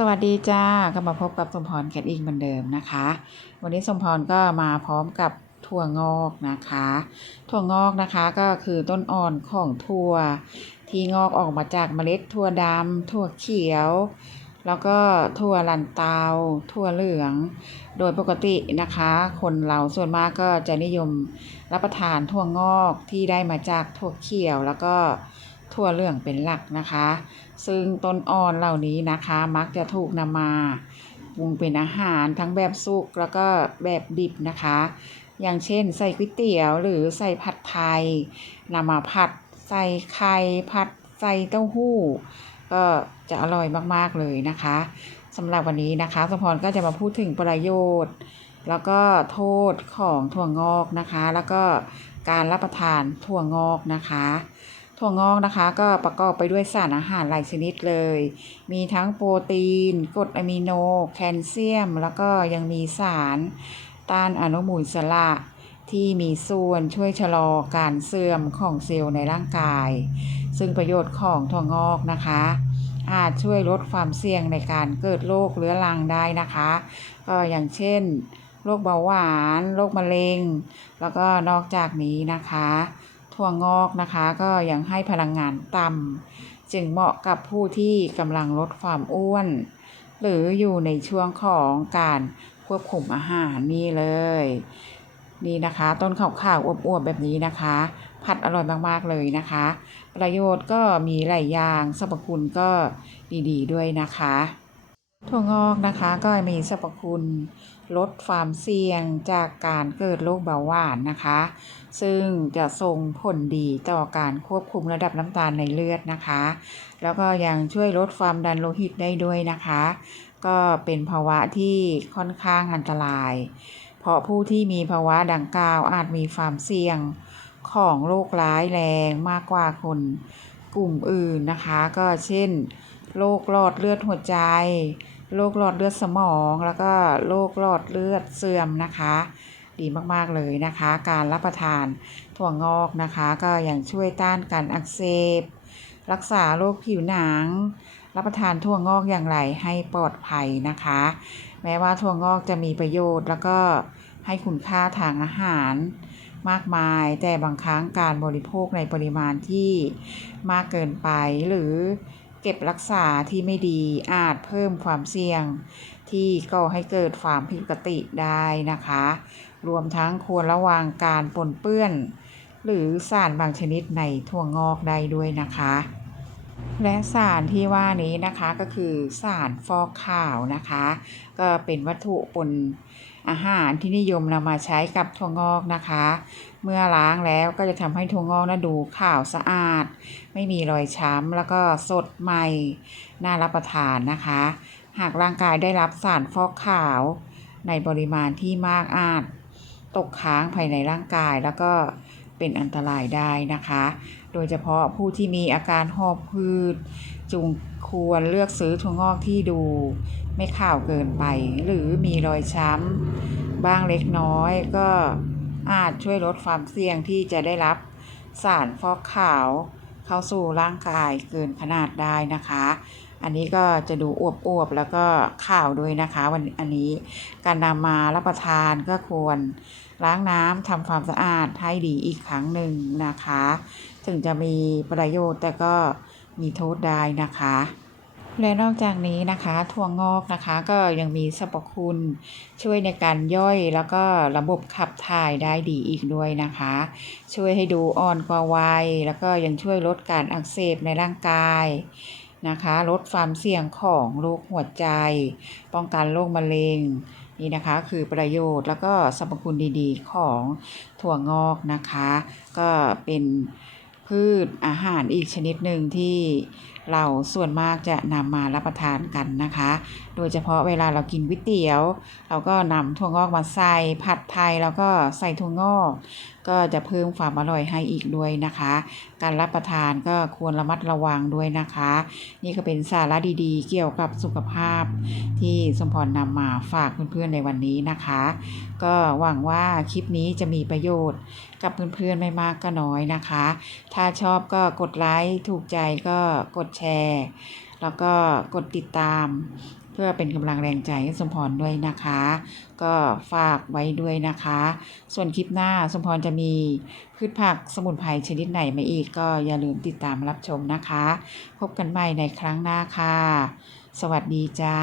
สวัสดีจ้าก็มาพบกับสมพรแคทอิงเหมือนเดิมนะคะ วันนี้สมพรก็มาพร้อมกับถั่วงอกนะคะ ถั่วงอกนะคะก็คือต้นอ่อนของถั่ว ที่งอกออกมาจากเมล็ดถั่วดำถั่วเขียว แล้วก็ถั่วลันเตาถั่วเหลือง โดยปกตินะคะ คนเราส่วนมากก็จะนิยมรับประทานถั่วงอกที่ได้มาจากถั่วเขียวแล้วก็ ถั่วเหลืองเป็นหลักนะคะ ซึ่งต้นอ่อนเหล่านี้นะคะ มักจะถูกนำมาปรุงเป็นอาหารทั้งแบบสุกแล้วก็แบบดิบนะคะ อย่างเช่นใส่ก๋วยเตี๋ยวหรือใส่ผัดไทยนำมาผัดใส่ไข่ผัดใส่เต้าหู้ ก็จะอร่อยมากๆเลยนะคะสำหรับวันนี้นะคะสมพรก็จะมาพูดถึงประโยชน์ แล้วก็โทษของถั่วงอกนะคะ แล้วก็การรับประทานถั่วงอกนะคะ ถั่วงอกนะคะก็ประกอบไปด้วยสารอาหารหลายชนิดเลย มีทั้งโปรตีนกรดอะมิโน แคลเซียม แล้วก็ยังมีสารต้านอนุมูลอิสระที่มีส่วนช่วยชะลอการเสื่อมของเซลล์ในร่างกาย ซึ่งประโยชน์ของถั่วงอกนะคะ อาจช่วยลดความเสี่ยงในการเกิดโรคเรื้อรังได้นะคะ ก็อย่างเช่นโรคเบาหวานโรคมะเร็ง แล้วก็นอกจากนี้นะคะ ถั่วงอกนะคะก็ยังให้พลังงานต่ำจึงเหมาะกับผู้ที่กำลังลดความอ้วน หรืออยู่ในช่วงของการควบคุมอาหารนี่เลย นี่นะคะ ต้นขาวๆอวบๆแบบนี้นะคะ ผัดอร่อยมากๆเลยนะคะ ประโยชน์ก็มีหลายอย่างสรรพคุณก็ดีๆด้วยนะคะ ถั่วงอกนะคะก็มีสรรพคุณลดความเสี่ยงจากการเกิดโรคเบาหวานนะคะ ซึ่งจะส่งผลดีต่อการควบคุมระดับน้ำตาลในเลือดนะคะ แล้วก็ยังช่วยลดความดันโลหิตได้ด้วยนะคะ ก็เป็นภาวะที่ค่อนข้างอันตราย เพราะผู้ที่มีภาวะดังกล่าวอาจมีความเสี่ยงของโรคร้ายแรงมากกว่าคนกลุ่มอื่นนะคะ ก็เช่นโรคหลอดเลือดหัวใจ โรคหลอดเลือดสมองแล้วก็โรคหลอดเลือดเสื่อมนะคะ ดีมากๆเลยนะคะ การรับประทานถั่วงอกนะคะ ก็ยังช่วยต้านการอักเสบ รักษาโรคผิวหนัง รับประทานถั่วงอกอย่างไรให้ปลอดภัยนะคะ แม้ว่าถั่วงอกจะมีประโยชน์ แล้วก็ให้คุณค่าทางอาหารมากมาย แต่บางครั้งการบริโภคในปริมาณที่มากเกินไปหรือ เก็บรักษาที่ไม่ดีอาจเพิ่มความเสี่ยง ที่ก่อให้เกิดความผิดปกติได้นะคะ รวมทั้งควรระวังการปนเปื้อน หรือสารบางชนิดในถั่วงอกได้ด้วยนะคะ และสารที่ว่านี้นะคะก็คือสารฟอกขาวนะคะ ก็เป็นวัตถุปนอาหารที่นิยมนำมาใช้กับถั่วงอกนะคะ เมื่อล้างแล้วก็จะทำให้ถั่วงอกนะดูขาวสะอาด ไม่มีรอยช้ำแล้วก็สดใหม่น่ารับประทานนะคะ หากร่างกายได้รับสารฟอกขาว ในปริมาณที่มากอาจ ตกค้างภายในร่างกายแล้วก็ เป็นอันตรายได้นะคะ โดยเฉพาะผู้ที่มีอาการหอบพืดจุงควรเลือกซื้อถั่วงอกที่ดู ไม่ข่าวเกินไป หรือมีรอยช้ำบ้างเล็กน้อยก็อาจช่วยลดความเสี่ยงที่จะได้รับสารฟอกขาวเข้าสู่ร่างกายเกินขนาดได้นะคะ อันนี้ก็จะดูอ้วบๆแล้วก็ข่าวด้วยนะคะ วันอันนี้การนำมารับประทานก็ควรล้างน้ำทำความสะอาดให้ดีอีกครั้งหนึ่งนะคะ ถึงจะมีประโยชน์แต่ก็มีโทษได้นะคะและนอกจากนี้นะคะถั่วงอกนะคะก็ยังมีสรรพคุณช่วยในการย่อยแล้วก็ระบบขับถ่ายได้ดีอีกด้วยนะคะ ช่วยให้ดูอ่อนกว่าวัยแล้วก็ยังช่วยลดการอักเสบในร่างกาย นะคะ ลดความเสี่ยงของโรคหัวใจ ป้องกันโรคมะเร็งนี่นะคะ คือประโยชน์แล้วก็สรรพคุณดีๆ ของถั่วงอกนะคะ ก็เป็นพืชอาหารอีกชนิดหนึ่งที่ เราส่วนมากจะนำมารับประทานกันนะคะ โดยเฉพาะเวลาเรากินก๋วยเตี๋ยว เราก็นำถั่วงอกมาใส่ผัดไทยแล้วก็ใส่ถั่วงอก ก็จะเพิ่มความอร่อยให้อีกด้วยนะคะ การรับประทานก็ควรระมัดระวังด้วยนะคะ นี่ก็เป็นสาระดีๆ เกี่ยวกับสุขภาพ ที่สมพรนำมาฝากเพื่อนๆในวันนี้นะคะ ก็หวังว่าคลิปนี้จะมีประโยชน์กับเพื่อนๆไม่มากก็น้อยนะคะ ถ้าชอบก็กดไลค์ถูกใจก็กดแชร์ แล้วก็กดติดตามเพื่อเป็นกำลังแรงใจให้สมพรด้วยนะคะ ก็ฝากไว้ด้วยนะคะ ส่วนคลิปหน้าสมพรจะมีพืชผักสมุนไพรชนิดไหนมาอีกก็อย่าลืมติดตามรับชมนะคะ พบกันใหม่ในครั้งหน้าค่ะ สวัสดีจ้า